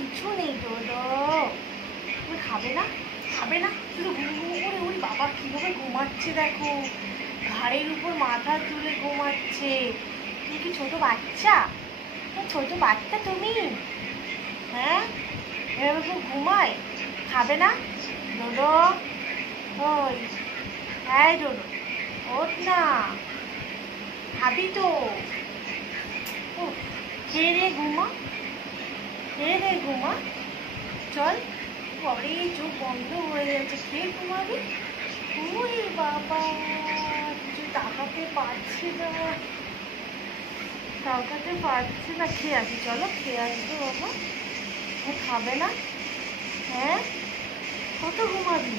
কিছু নেই ডোডো। তুমি খাবে না? খাবে না? শুধু ঘুম ঘুম করে ওই বাবা কীভাবে ঘুমাচ্ছে দেখো, ঘাড়ের উপর মাথা তুলে ঘুমাচ্ছে। তুমি কি ছোট বাচ্চা? ছোট বাচ্চা তুমি? হ্যাঁ, এভাবে কেউ ঘুমায়? খাবে না ডোডো? ওই হ্যাঁ ডোডো, ওঠ না, খাবি তো। ও, খেয়ে রে ঘুমা, খেয়ে রে ঘুমা, চল। ঘরে চোখ বন্ধ হয়ে যাচ্ছে, খেয়ে ঘুমাবি? ওই বাবা, কিছু তাকাতে পারছি না, তাকাতে পারছি না। খেয়ে আসি, চলো খেয়ে আসবো বাবা। ও খাবে না? হ্যাঁ, কত ঘুমাবি?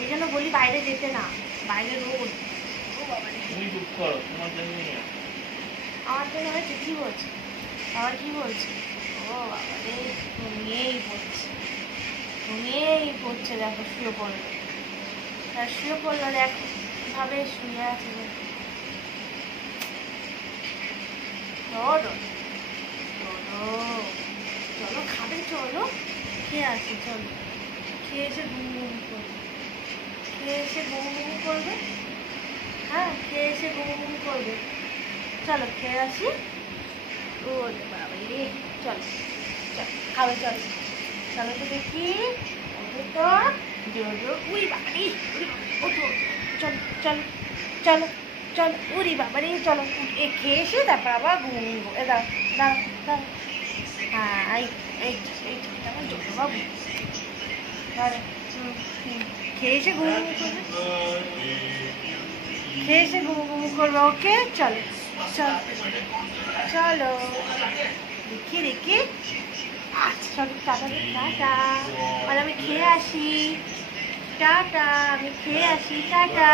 এই জন্য বলি বাইরে যেতে না, বাইরে রোদ। ও বাবা রে, তুমি চুপ করো, তোমার জন্য আমার জন্য হয়েছে? কি বলছে আবার, কি বলছে? ও বাবা রে, ঘুমিয়েই পড়ছে, ঘুমিয়েই পড়ছে। দেখো শুয়ে পড়লো, আর শুয়ে পড়লো, দেখো কিভাবে শুয়ে আছে। চলো চলো, খাবে চলো, খেয়ে আসি চলো। খেয়ে এসে ঘুম ঘুম করবে, খেয়ে এসে ঘুম ঘুম করবে। হ্যাঁ, খেয়ে এসে ঘুম ঘুম করবে। চলো খেয়ে আসি। ও বাবা রে, চলো চল, খাবে চলো, চলো তো দেখি। ওঠো তো ডোডো, উই বাবা রে, ওঠো, চলো চলো চলো চলো, উরি বাবা রে, চলো। এ খেয়ে এসে তারপর আবার ঘুমবো। এ দাও দাও দাও। হ্যাঁ, এই আমার ডোডো বাবু। খেয়ে এসে ঘুম ঘুম করবে, খেয়ে এসে ঘুম ঘুম করবে। ওকে চলো চলো চলো, দেখি দেখি। আচ্ছা চলো, টাটা টাটা, আর আমি খেয়ে আসি। টাটা, আমি খেয়ে আসি, টাটা।